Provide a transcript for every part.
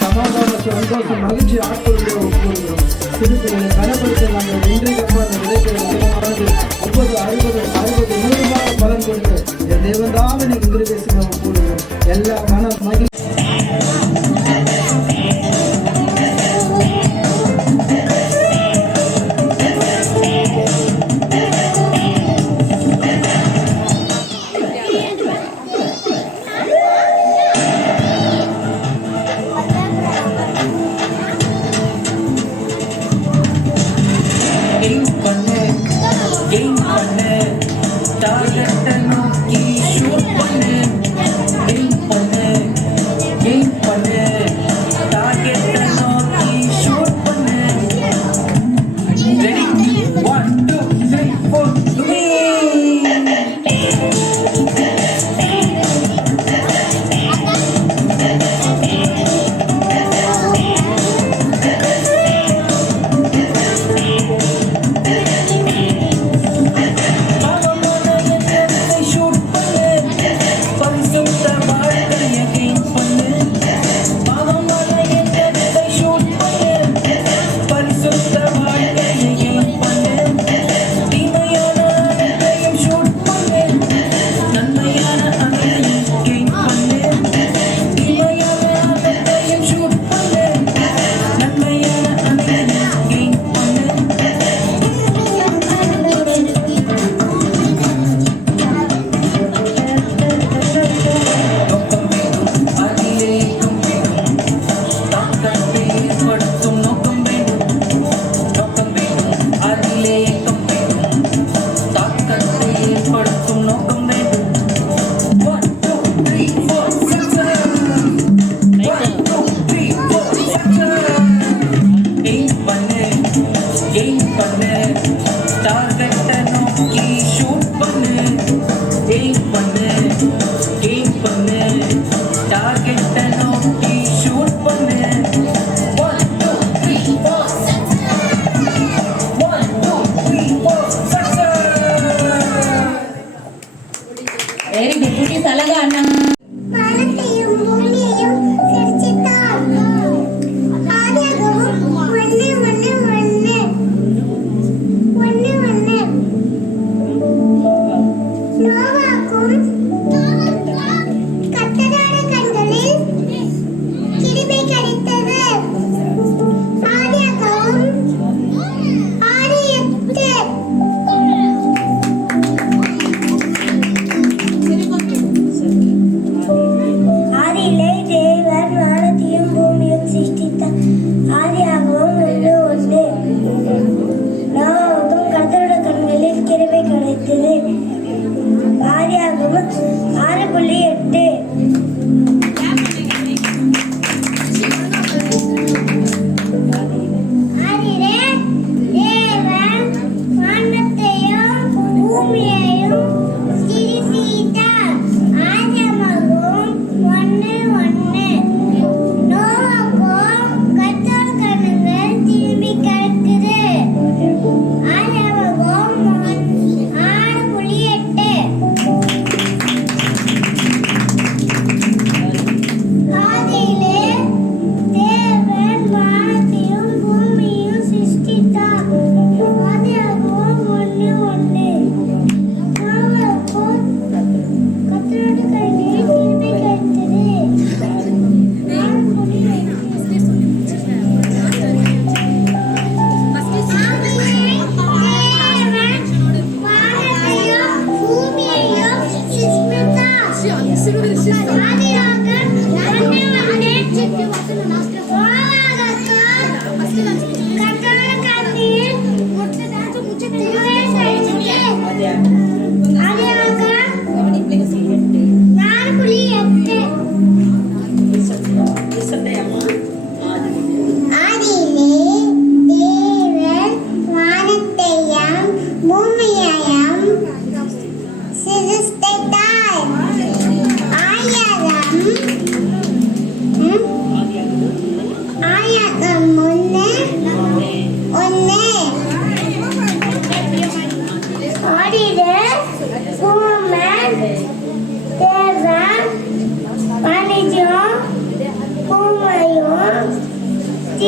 சமாதான சந்தோஷம் மகிழ்ச்சி ஆட்களுடைய ஒப்புகிறோம். திருப்பதியை கனப்படுத்த நாங்கள் இன்றைக்கு விதைக்கிற நிலமானது 30, 60, 60, 100 பலன் கொடுத்து என் தேவன்தான் நீங்க கிருபை ஒப்புகிறோம். எல்லா மன மகிழ்ச்சி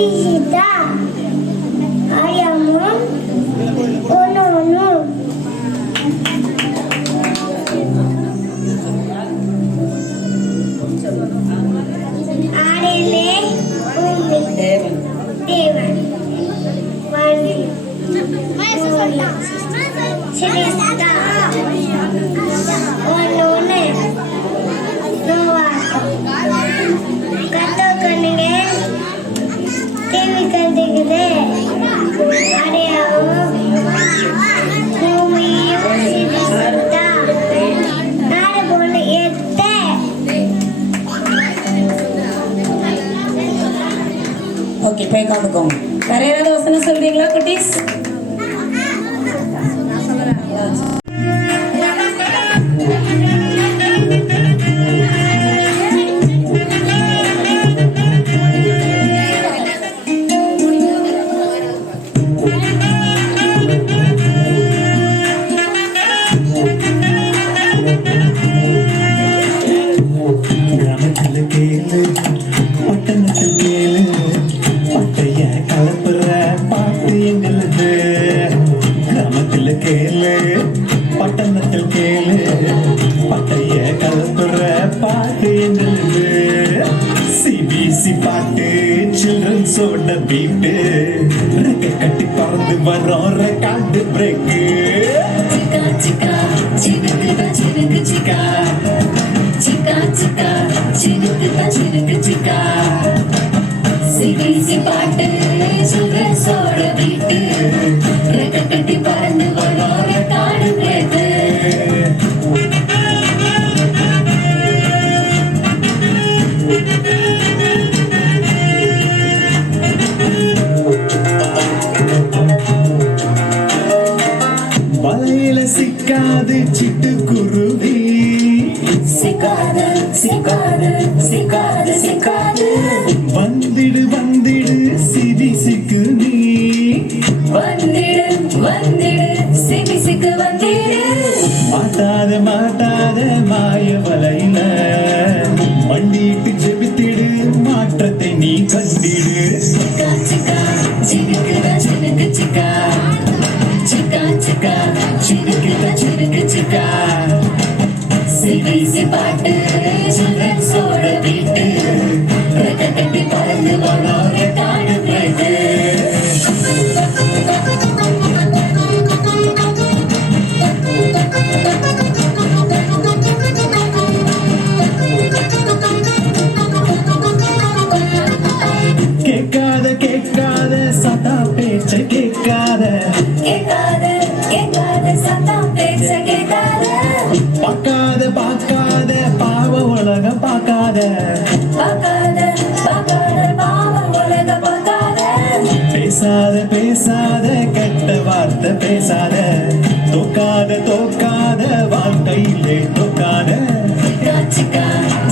Sita, ayamu, onu. Arele, umi, devan, wali, Sita, onone, Noah. Kata kanenge, TV kandige, are awo, mumi sita, nare bole ette. Okay, போய் காத்துக்கோங்க. வேற ஏதாவது வசனம் சொல்றீங்களா குட்டீஸ்? பட்டணத்தில் கேளு பட்டைய கலப்புற பாட்டு எங்களுக்கு சிபிசி பாட்டு சில்ட்ரன்ஸோட பீட்டு ரெக்க கட்டி பறந்து வரோம் ரெக்கார்டு பிரேக்கு சிக்கா சிக்கா சினுக்கு சினுக்கு சிக்கா சிக்கா சிக்கா சினுக்கு சினுக்கு சிக்கா சிபிசி பாட்டு சில்ட்ரன்ஸோட பீட்டு ரெக்க கட்டி பறந்து வரோம் ரெக்கார்டு பிரேக்கு வலையில சிக்காது சிட்டுக்குருவி சிக்காது சிக்காது சிக்காது சிக்காது வந்திடு வந்திடு சிபிசிக்கு நீ வந்திடு வந்திடு சிபிசிக்கு வந்திடு மாட்டாத மாட்டாத மாய வலையில மண்டிட்டு ஜெபித்திடு மாற்றத்தை நீ கண்டிடு சிக்கா சிக்கா சினுக்கு சினுக்கு சிக்கா சிக்கா சிக்கா சினுக்கு சிக்கா சிபிசி பாட்டு சில்ட்ரன்ஸோட வீட்டு ரெக்க கட்டி பறந்து வரோம் ரெக்கார்டு பிரேக்கு கேட்காத கேட்காத சதா பேச்ச கேட்காத கேட்காத கேட்காத சதா பேச்ச கேட்காத பார்க்காத பார்க்காத பாவ உலகம் பார்க்காத பார்க்காத பார்க்காத பாவ உலகம் பார்க்காத பேசாத பேசாத கெட்ட வார்த்தை பேசாத தோக்காத தோக்காத வாழ்க்கையிலே தோக்காத சிக்கா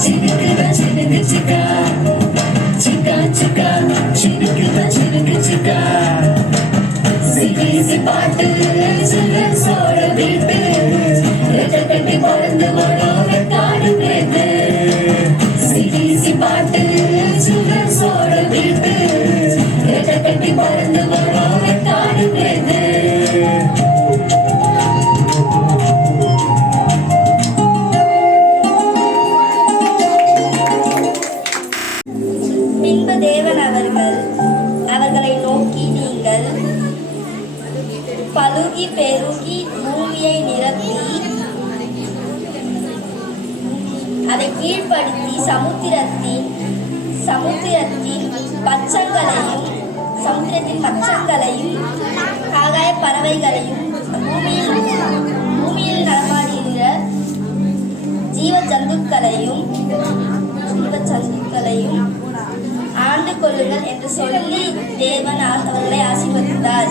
சினுக்கு சினுக்கு சிக்கா சிக்கா சிக்கா சினுக்கு சிக்கா சிபிசி பாட்டு சில்ட்ரன்ஸோட வீட்டு ரெக்க கட்டி பறந்து வரோம் ரெக்கார்டு பிரேக்கு சிபிசி பாட்டு சில்ட்ரன்ஸோட வீட்டு ரெக்க கட்டி பறந்து வரோம் ரெக்கார்டு பிரேக்கு பின்பு தேவன் அவர்களை நோக்கி, நீங்கள் பலுகி பெருகி பூமியை நிரப்பி அதை கீழ்ப்படுத்தி சமுத்திரத்தின் பச்சங்களையும் ஆகாய பறவைகளையும் பூமியில் நடமாடுகிற ஜீவ ஜந்துக்களையும் ஆண்டு கொள்ளுங்கள் என்று சொல்லி தேவன் அவர்களை ஆசீர்வதித்தார்.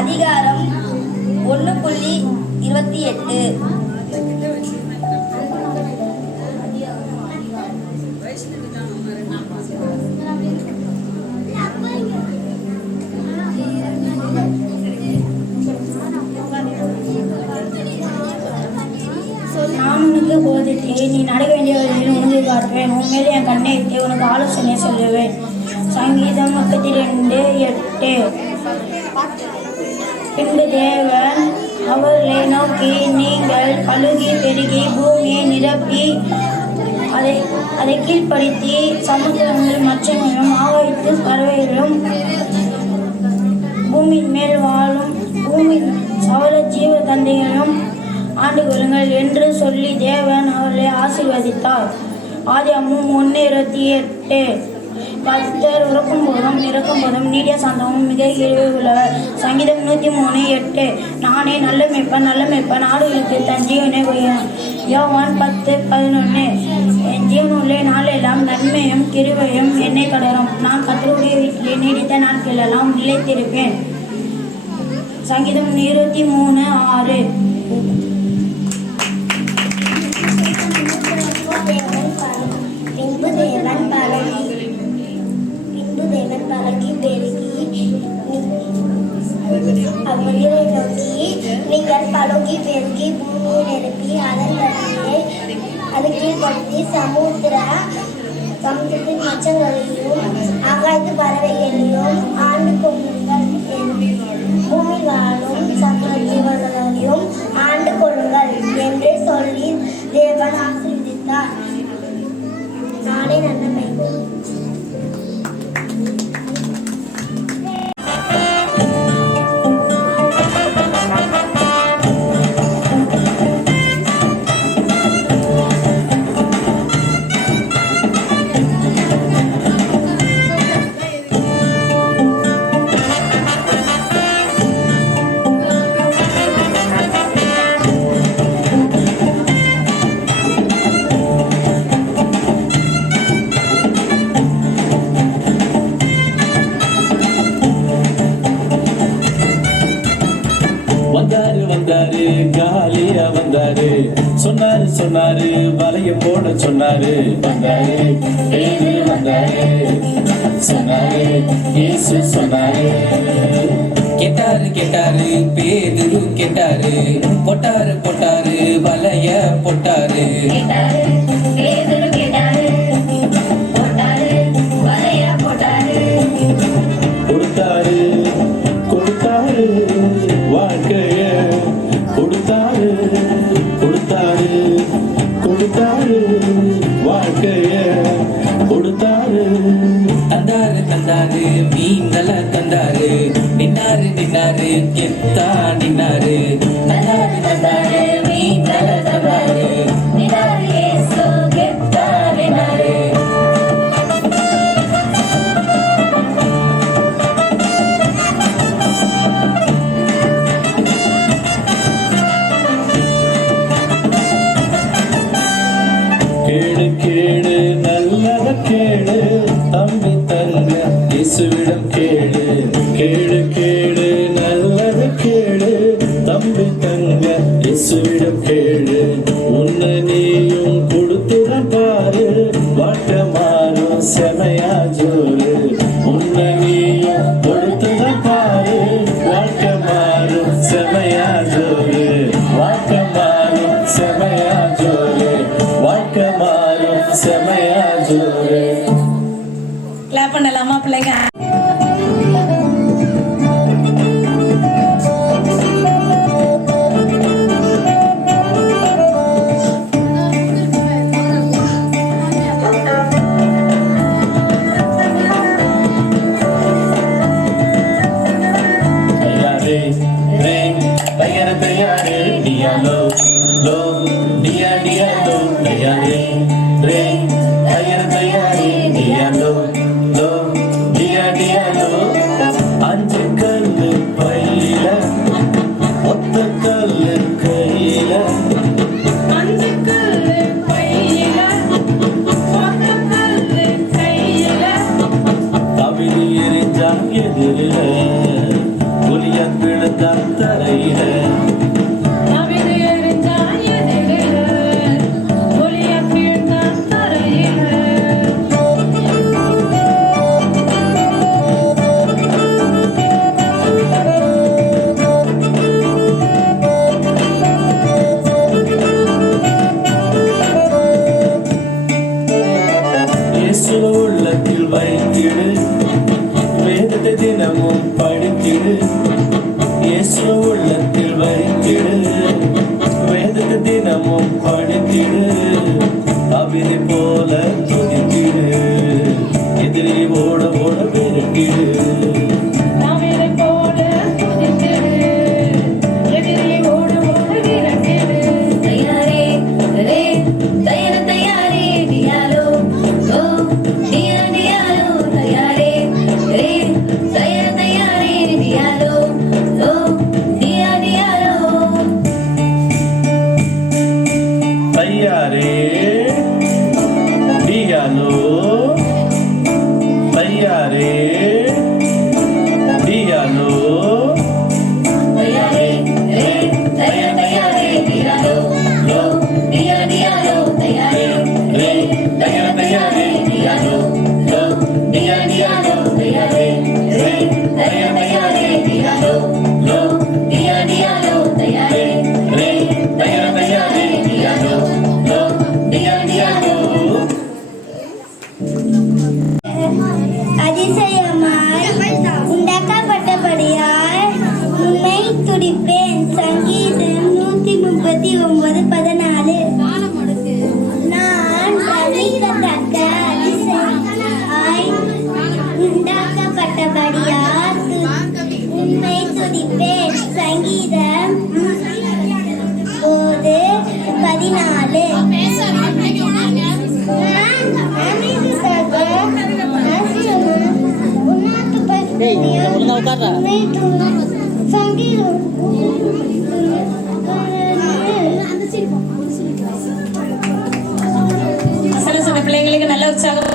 அதிகாரம் 1:28. நான் உனக்கு போதித்தேன், நீ நடக்க வேண்டிய வழியில் உனக்கு காட்டுவேன், உன்மேல் என் கண்ணை இட்டு உனக்கு ஆலோசனை சொல்லுவேன். சங்கீதம் 32:8. பின்பு தேவன் அவர்களை நோக்கி, நீங்கள் பலுகி பெருகி பூமியை நிரப்பி அதை கீழ்ப்படுத்தி சமுத்திரங்கள் மச்சங்களும் ஆகாயத்து பறவைகளும் பூமியின் மேல் வாழும் பூமியின் சகல ஜீவ தந்தைகளும் ஆண்டு கொள்ளுங்கள் என்று சொல்லி தேவன் அவர்களை ஆசீர்வதித்தார். ஆதியாகமம் 1:28. கர்த்தர் உறக்கும் போதும் நீடிய சாந்தமும் மிக இழிவு உள்ளவர். சங்கீதம் 103:8. நானே நல்ல மேய்ப்பன் ஆடுகளுக்கு தன் ஜீவனை கொய்யான். யோவான் 10:11. என் ஜீவனுள்ளே நாளெல்லாம் நன்மையும் கிருபையும் என்னை தொடரும். நான் கர்த்தருடைய வீட்டிலே நீடித்த நாட்களெல்லாம் நிலைத்திருப்பேன். சங்கீதம் 23:6. பின்பு தேவன் பலகி பெருகி அவர்களை நோக்கி, நீங்கள் பலகி பெருகி பூமியை நிரப்பி அதை கீழ்ப்படுத்தி சமுத்திரத்தின் மச்சங்களையும் ஆகாயத்து பறவைகளையும் ஆண்டு கொள்ளுங்கள். பூமியில் வாழும் சகல ஜீவன்களையும் ஆண்டு கொள்ளுங்கள் என்று சொல்லி தேவன் ஆசீர்வதித்தார். நாளை நன்மை. வந்தாரு காலியா வந்தாரு, சொன்னாரு வலைய போட சொன்னாரு. வந்தாரு பேதுரு வந்தாரு, சொன்னாரு இயேசு சொன்னாரு. கேட்டாரு பேதுரு கேட்டாரு, போட்டாரு வலைய போட்டாரு. கொடுத்தாரு வாழ்க்கைய, கொடுத்தாரு வாழ்க்கைய, கொடுத்தாரு. தந்தாரு மீன்கள தந்தாரு, நின்னாரு கெத்தா நின்னாரு. தந்தாரு மீன்கள தந்தாரு, நின்னாரு இயேசு கெத்தா நின்னாரு. கேளு நல்லத கேளு, தம்பி தங்க இயேசுவிடம் கேளு. கேளு நல்லத கேளு, தம்பி தங்க இயேசுவிடம் கேளு. உன்னை நீயும் கொடுத்துதான் பாரு, வாழ்க்கை மாறும் செமையா ஜோரு. உன்னை நீயும் கொடுத்துதான் பாரு, வாழ்க்கை மாறும் செமையா ஜோரு. வாழ்க்கை மாறும் செமையா ஜோரு, வாழ்க்கை மாறும் செமையா ஜோரு. கிளாப் பண்ணலாமா பிள்ளைங்க? தயாரு டியா லோ லோ டியா லோ தயாரு ரே தயாரு டியா லோ லோ டியா லோ. 5 கல்லு பையில, ஒத்த கல்லு கையில. 5 கல்லு பையில, ஒத்த கல்லு கையில. கவிதை எரிஞ்சா எதிரில, ஒலிய விழுந்தான் தரையில. உள்ளத்தில் வைத்திடு, இயேசு உள்ளத்தில் வைத்திடு, வேதத்தை தினமும் படித்திடு, அபிதை போல துதித்திடு, எதிரி ஓட ஓட விரட்டிடு. தயாரே ரே தயார தயாரே டியாலோ ஓ டியா டியாலோ தயாரே ரே தயார தயாரே டியாலோ ஓ டியா டியாலோ தயாரே டியாலோ தயாரே டியாலோ தயாரே ரே தயார தயாரே டியாலோ ஓ டியா டியாலோ தயாரே ரே தயார தயாரே டியாலோ ஓ டியா டியாலோ தயாரே ரே தயார தயாரே டியாலோ ஓ டியா டியாலோ தயாரே ரே தயார தயாரே டியாலோ ஓ டியா டியாலோ அதிசயமாய் உண்டாக்கப்பட்டபடியால் உண்மை துடிப்பேன். சங்கீதம் 139:14. நான் பிரமிக்கத்தக்க அதிசயமாய் உண்டாக்கப்பட்டபடியால் உண்மை துடிப்பேன். சங்கீதம் 1:14. வசனம் சொன்ன பிள்ளைங்களுக்கு நல்ல உற்சாகம்.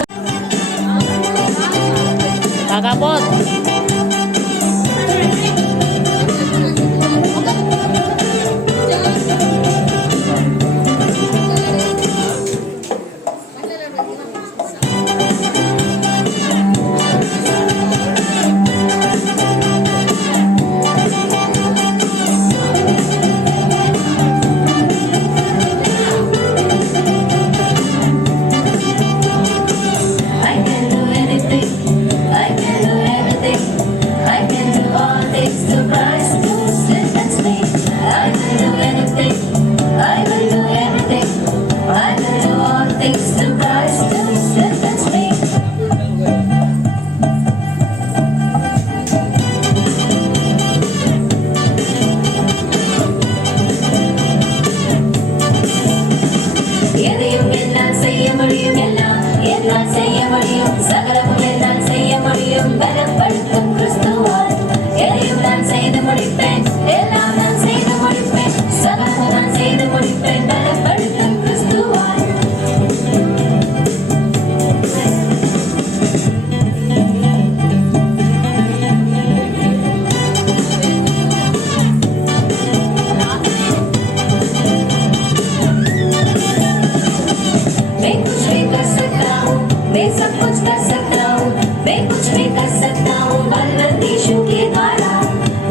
I can do anything. I can do everything. I can do all things through Christ who strengthens me. I can do anything. I will do everything. I can do all things through Christ who strengthens me. எதையும் என்னால் செய்ய முடியும், என்னால் செய்ய முடியும், சகலமும் என்னால் செய்ய முடியும், பலப்படுத்தும் கிறிஸ்துவால். எதையும் நான் செய்து முடிப்பேன், எல்லாம் நான் செய்து முடிப்பேன், சகலமும் நான் செய்து முடிப்பேன், பலப்படுத்தும் கிறிஸ்துவால். मैं कुछ भी कर सकता हूँ, मैं सब कुछ कर सकता हूँ, मैं कुछ भी कर सकता हूँ बलवन्त यीशु के द्वारा.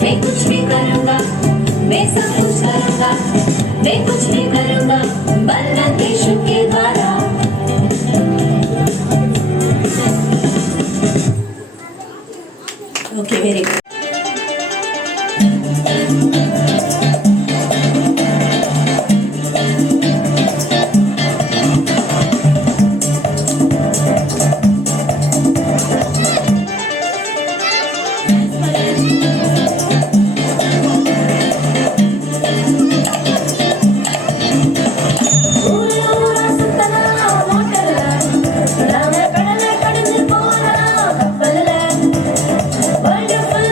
मैं कुछ भी करूँगा, मैं सब कुछ करूँगा, मैं कुछ भी करूँगा बलवन्त यीशु के द्वारा. Okay, very good. ஊரா ஊரா சுத்தலாம் மோட்டர்ல, நாம கடலை கடந்து போலாம் கப்பல்ல. World full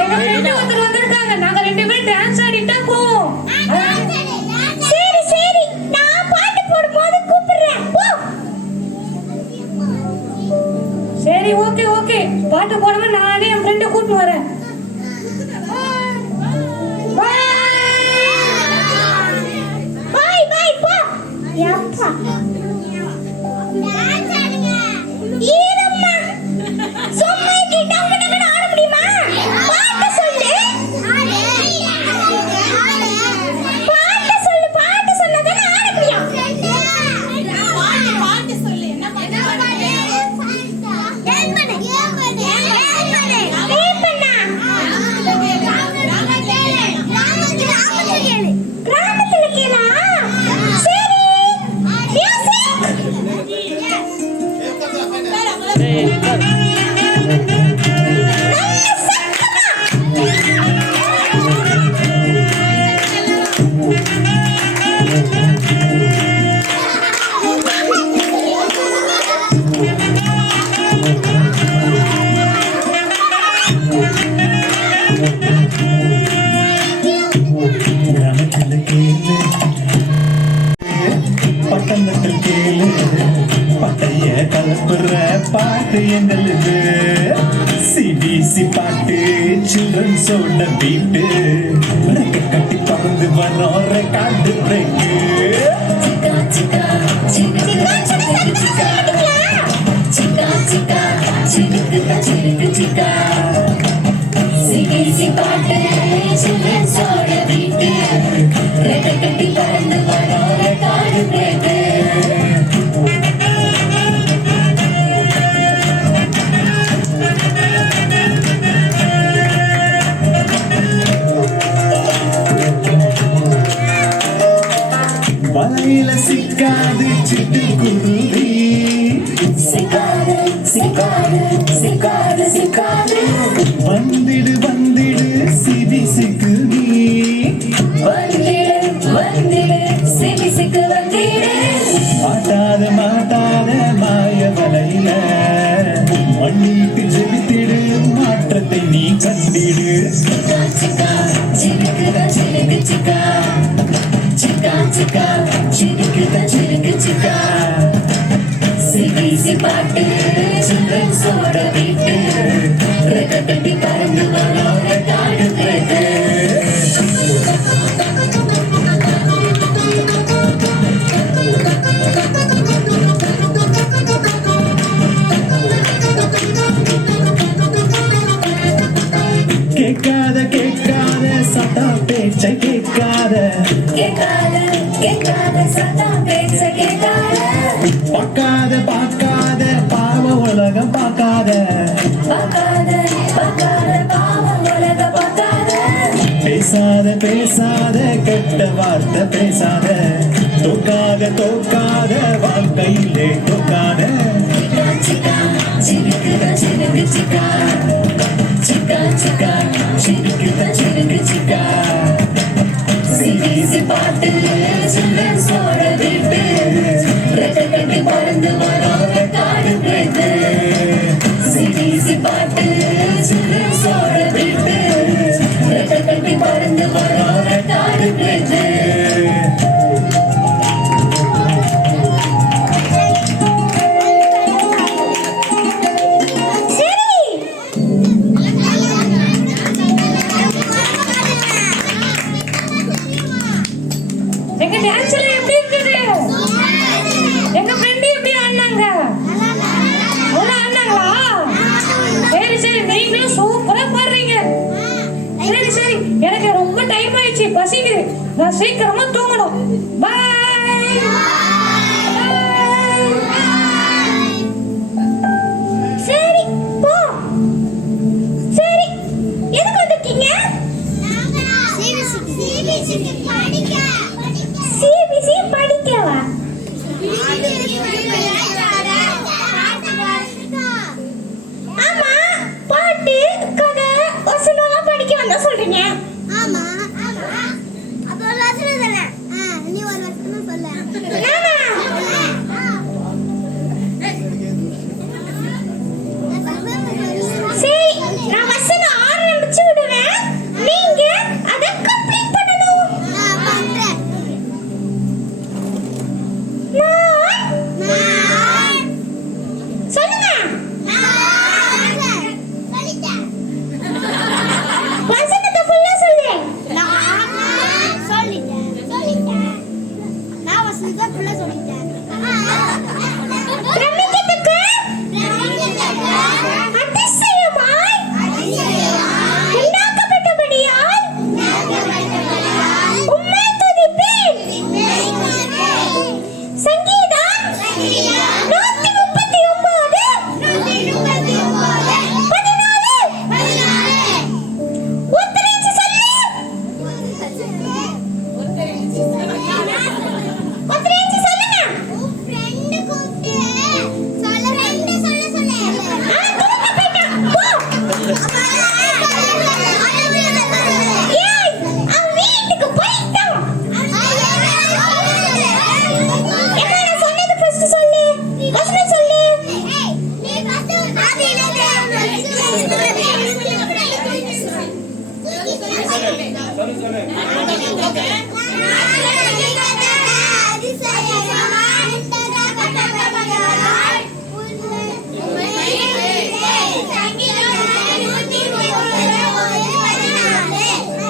எங்க ஃப்ரெண்டு ஒருத்தர் வந்திருக்காங்க. நாங்க 2 பேரும் டான்ஸ் ஆடிட்டா போவோம். சரி சரி நான் பாட்டு போடும்போது கூப்பிடுறேன் போ. சரி ஓகே ஓகே. பாட்டு போடும்போது நானே என் ஃப்ரெண்டை கூட்டிட்டு வரேன். பாய் பாய் போ. யப்பா ஈரம்மா சும்மா கிட்ட உங்ககிட்ட ஆட முடியுமா? பாட்டு சொல்லு. பாட்டு சொன்னதானே ஆட முடியும். பாட்டு சொல்லு. என்ன பாட்டு பாடு? கிராமத்துல கேளா? சரி கிராமத்தில் கேளு, பட்டணத்தில் கேளு, பட்டைய கலப்புற பாட்டு எங்களுக்கு சிபிசி பாட்டு, சில்ட்ரன்ஸோட பீட்டு, ரெக்க கட்டி பறந்து வரோம் ரெக்கார்டு பிரேக்கு. சிபிசி பாட்டு சில்ட்ரன்ஸோட பீட்டு, ரெக்க கட்டி பறந்து வரோம் ரெக்கார்டு பிரேக்கு. வலையில சிக்காது சிட்டுக்குருவி, சிக்காது சிக்காது சிக்காது சிக்காது, வந்திடு வந்திடு சிபிசிக்கு நீ, வந்திடு வந்திடு சிபிசிக்கு வந்திடு. மாட்டாத மாட்டாத மாய வலையில மண்ணிட்டு ஜெபித்திடு, மாற்றத்தை நீ கண்டிடு. சிக்கா சிக்கா சிரிக்குதா சிரிக்கு சிக்கா, சிக்கா சிக்கா சிரிக்குதா சிரிக்கு சிக்கா. சிபிசி பாட்டு சில்ட்ரன்ஸோட வீட்டு, ரெக்க கட்டி பறந்து வரோம் ரெக்கார்டு பிரேக்கு. கேட்காத கேட்காத சத்தா பேச்ச கேட்காத, கேட்காத கேட்காத சத்தம் பேச கேட்காத, பார்க்காத பார்க்காத பாவ உலகம் பார்க்காத, பார்க்காத பார்க்காத பாவம் உலக பார்க்காத, பேசாத பேசாத கெட்ட வார்த்தை பேசாத, தோக்காத தோக்காத வாழ்க்கையிலே தோக்காத. சிக்கா சிக்கா சிரிக்குதா சிரிக்கு சிக்கா, சிக்கா சிக்கா சிரிக்குதா சிரிக்கு சிக்கா. சிபிசி பாட்டு சில்ட்ரன்ஸோட வீட்டு, ரெக்க கட்டி பறந்து வரோம் ரெக்கார்டு பிரேக்கு. சிபிசி பாட்டு சில்ட்ரன்ஸோட வீட்டு, ரெக்க கட்டி பறந்து வரோம் ரெக்கார்டு பிரேக்கு. எங்க டான்ஸ் எல்லாம் எப்படி இருக்குது? எங்க ஃப்ரெண்டு எப்படி ஆடினாங்க? அவ்வளோ ஆடினாங்களா? சரி சரி நீங்களும் சூப்பரா பாடுறீங்க. சரி சரி எனக்கு ரொம்ப டைம் ஆயிடுச்சு, பசிக்குது, நான் சீக்கிரமா தூங்கணும். பாய். சரி போ. சரி எதுக்கு வந்திருக்கீங்க? சிபிசி படிக்கவா? ஆமா பாட்டு கதை வசனம்லாம் படிக்க வந்தா சொல்றீங்க. ஆமா ஆமா அப்ப ஒரு வசனம் சொல்ல. நீ ஒரு வசனம் சொல்ல.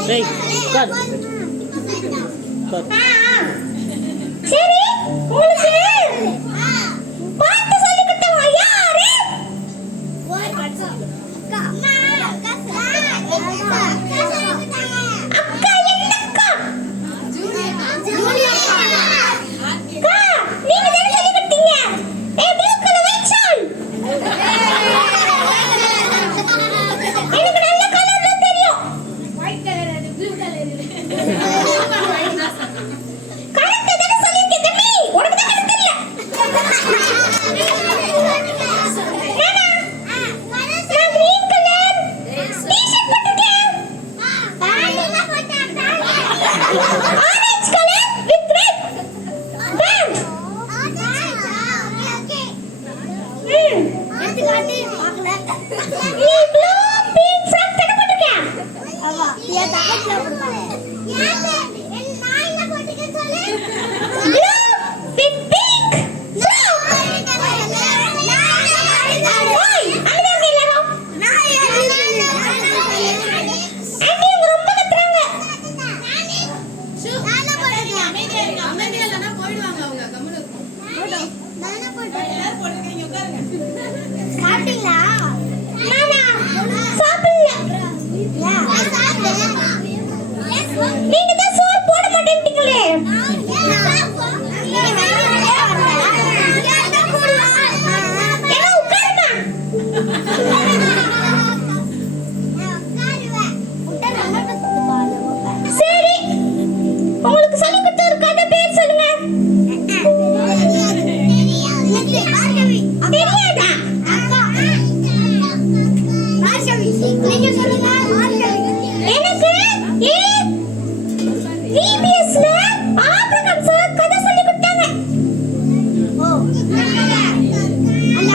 சரி உங்களுக்கு பாட்டு சொல்லி கொடுத்தவங்க யாரு? அக்கா என்னக்கா? அக்கா, நீங்க தானே சொல்லி கொடுத்தீங்க. ஏய் ப்ளூ கலர் ஒயிட் ஷால். எனக்கு நல்ல கலர்ல தெரியும். கரெக்ட்டா தானே சொல்லிருக்கேன் தம்பி. உனக்கு தான் கரெக்ட் தெரியல. நானா? நான் green color t-shirt போட்டிருக்கேன். Orange color with red band. நீ blue pink shirt தானே போட்டிருக்கேன். Blue with pink shirt. ஓய், அங்கதான் இருங்க எல்லாரும். ஆண்டி, இவங்க ரொம்ப கத்துறாங்க. நானா? சாப்பிடல. நீங்க தான் சோறு போட மாட்டேன்ட்டீங்களே. ஏங்க உட்காருமா. சரி, உங்களுக்கு சொல்லி கொடுத்த ஒரு கதை பேர் சொல்லுங்க. தெரியாதா? எனக்கு VBSல ஆபிரகாம் சார் கதை சொல்லி கொடுத்தாங்க.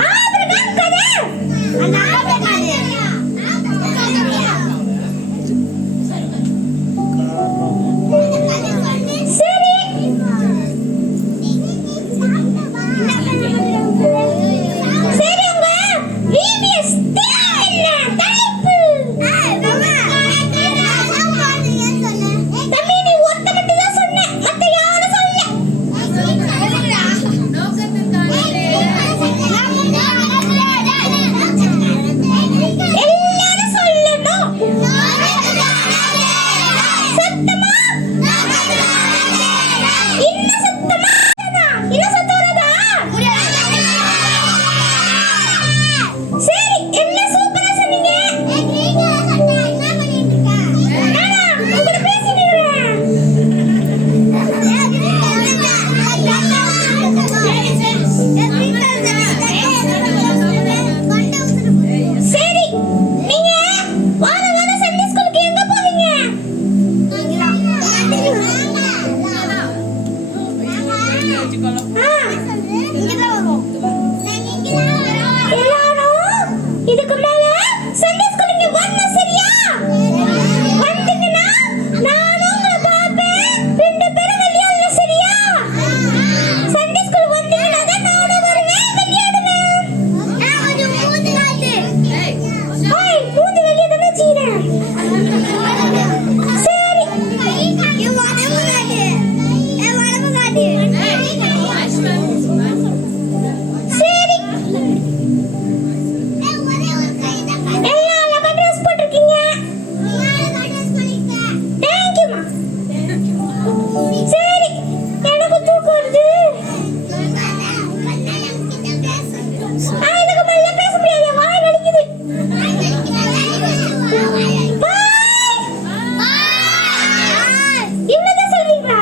ஆபிரகாம் கதை. சரி, சரி, உங்க VBS தேவை என்ன தலைப்பு? தம்பி, நீ ஒருத்த மட்டும் தான் சொன்ன, மத்த யாரும் சொல்லல. எல்லாரும் சொல்லணும். சத்தமா? இன்னும் சத்தமா? இன்னும் சத்தம் வருதா? சரி, எல்லாம் சூப்பரா சொன்னீங்க. நானா உங்ககிட்ட பேசிட்டு இருக்கேன். சரி, நீங்க வார வாரம் சண்டே ஸ்கூலுக்கு எங்க போவீங்க? எல்லாரும் இதுக்கு மேல சண்டே ஸ்கூல் இங்க வரணும், சரியா? வந்தீங்கன்னா நானும் உங்களை பார்ப்பேன். 2 பேரும் விளையாடலாம், சரியா? சண்டே ஸ்கூல் வந்தீங்கன்னா தான் நானும் வருவேன், விளையாடுவேன். ஓய், மூஞ்சி வெளியே தானே வச்சுக்கிறேன். சரி. சரி. எல்லாம் அழகா dress போட்டிருக்கீங்க. Thank you, மா. சரி, எனக்கு தூக்கம் வருது. இதுக்கு மேல பேச முடியாது, என் வாய் வலிக்குது. இவ்வளவுதான் சொல்றீங்களா?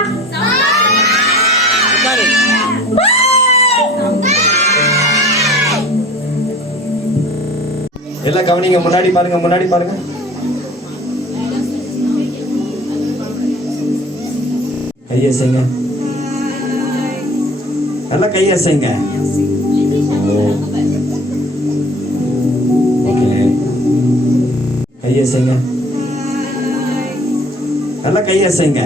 எல்லாம் கவனிங்க. முன்னாடி பாருங்க, முன்னாடி பாருங்க. கையசைங்க, நல்லா கையசைங்க. ஓகே, கையசைங்க, நல்லா கையசைங்க.